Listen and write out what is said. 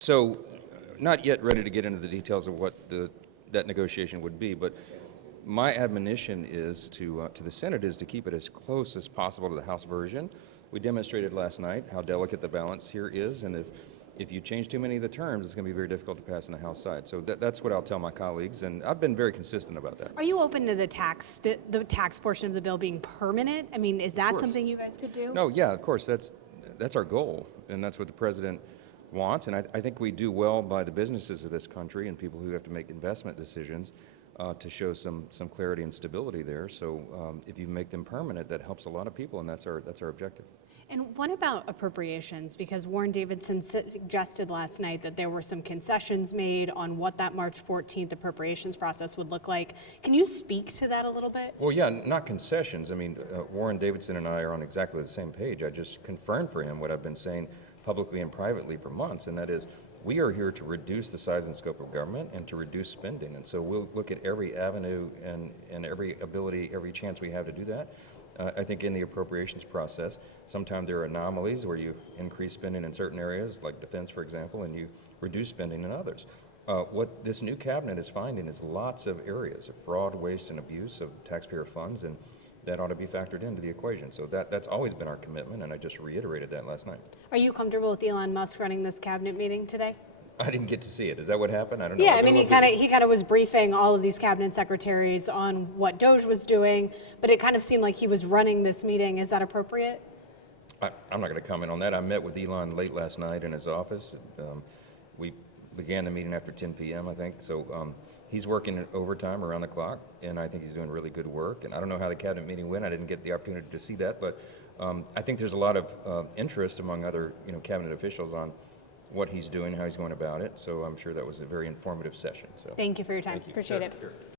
So, not yet ready to get into the details of what that negotiation would be, but my admonition is to the Senate is to keep it as close as possible to the House version. We demonstrated last night how delicate the balance here is, and if you change too many of the terms, it's going to be very difficult to pass on the House side. So that's what I'll tell my colleagues, and I've been very consistent about that. Are you open to the tax portion of the bill being permanent? I mean, is that course. something you guys could do? No, yeah, of course, that's our goal, and that's what the president wants, and I think we do well by the businesses of this country and people who have to make investment decisions to show some clarity and stability there. So if you make them permanent, that helps a lot of people, and that's our objective. And what about appropriations? Because Warren Davidson suggested last night that there were some concessions made on what that March 14th appropriations process would look like. Can you speak to that a little bit? Well, yeah, not concessions. I mean, Warren Davidson and I are on exactly the same page. I just confirmed for him what I've been saying publicly and privately for months, and that is we are here to reduce the size and scope of government and to reduce spending. And so we'll look at every avenue and every ability, every chance we have to do that. I think in the appropriations process, sometimes there are anomalies where you increase spending in certain areas, like defense, for example, and you reduce spending in others. What this new cabinet is finding is lots of areas of fraud, waste, and abuse of taxpayer funds, and that ought to be factored into the equation. So that's always been our commitment, and I just reiterated that last night. Are you comfortable with Elon Musk running this cabinet meeting today? I didn't get to see it. Is that what happened? I don't know. Yeah, I mean, he kind of was briefing all of these cabinet secretaries on what Doge was doing, but it kind of seemed like he was running this meeting. Is that appropriate? I'm not going to comment on that. I met with Elon late last night in his office. We began the meeting after 10 p.m., I think. So he's working overtime around the clock, and I think he's doing really good work. And I don't know how the cabinet meeting went. I didn't get the opportunity to see that, but I think there's a lot of interest among other cabinet officials on what he's doing, how he's going about it. So I'm sure that was a very informative session. So Thank you for your time. thank you. Appreciate it. Sure.